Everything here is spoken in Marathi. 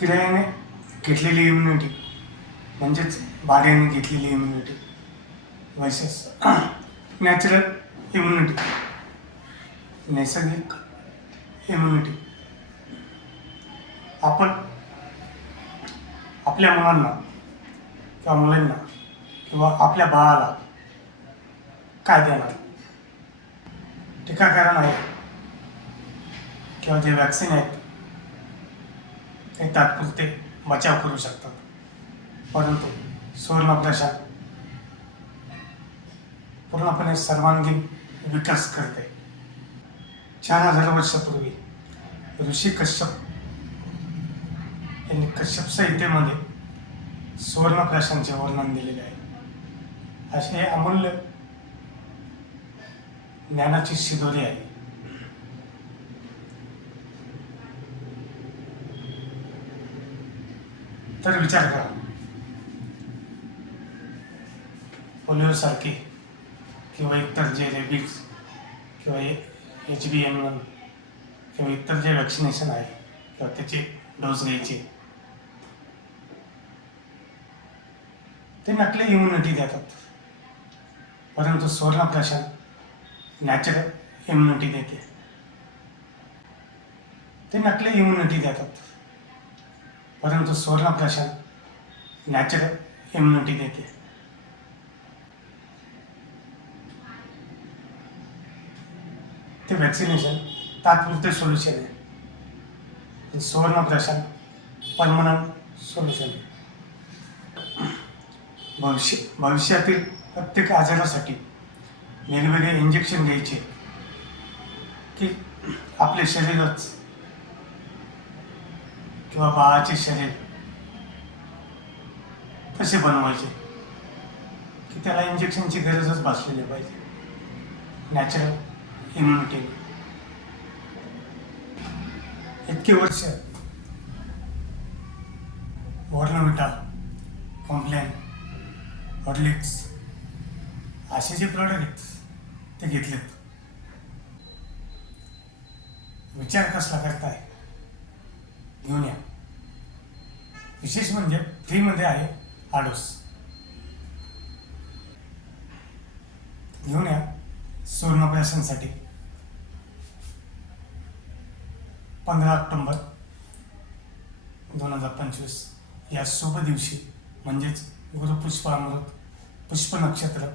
किरायाने घेतलेली इम्युनिटी म्हणजेच भाड्याने घेतलेली इम्युनिटी वर्सेस नॅचरल इम्युनिटी नैसर्गिक इम्युनिटी आपण आपल्या मुलांना किंवा मुलांना किंवा आपल्या बाळाला काय देणार? टीकाकरण आहे. किंवा जे वॅक्सिन आहेत ते तात्पुरते बचाव करू शकतात. परंतु सुवर्णप्रशा पूर्णपणे सर्वांगीण विकास करते. चार हजार वर्षापूर्वी ऋषी कश्यप यांनी कश्यप संहितेमध्ये सुवर्णप्राशांचे वर्णन दिलेले आहे. असे हे अमूल्य ज्ञानाची शिदोरी आहे. तर विचार करा. पोलिओसारखे किंवा इतर जे रेबिक्स किंवा एच बी एन वन किंवा इतर जे वॅक्सिनेशन आहे किंवा त्याचे डोस घ्यायचे ते नकली इम्युनिटी देतात. परंतु सुवर्णप्राशन नॅचरल इम्युनिटी देते. ते नकली इम्युनिटी देतात. परंतु सुवर्णप्राशन नॅचरल इम्युनिटी देते. ते वॅक्सिनेशन तात्पुरते सोल्युशन आहे. सुवर्णप्राशन परमनंट सोल्युशन आहे. भविष्य भविष्यातील प्रत्येक आजारासाठी वेगवेगळे इंजेक्शन घ्यायचे. की आपले शरीरच किंवा बाळाचे शरीर कसे बनवायचे? की त्याला इंजेक्शनची गरजच भासलेली पाहिजे. नॅचरल इम्युनिटी इतके वर्ष वॉर्नविटा कॉम्प्लेन हॉर्लिक्स असे जे प्रॉडक्ट आहेत ते घेतलेत. विचार कसला करताय? घेऊन या. विशेष म्हणजे फ्रीमध्ये आहे आडोस. घेऊन या सुवर्णप्राशांसाठी पंधरा ऑक्टोंबर दोन हजार पंचवीस. या शुभ दिवशी म्हणजेच गुरुपुष्पामृत पुष्प नक्षत्र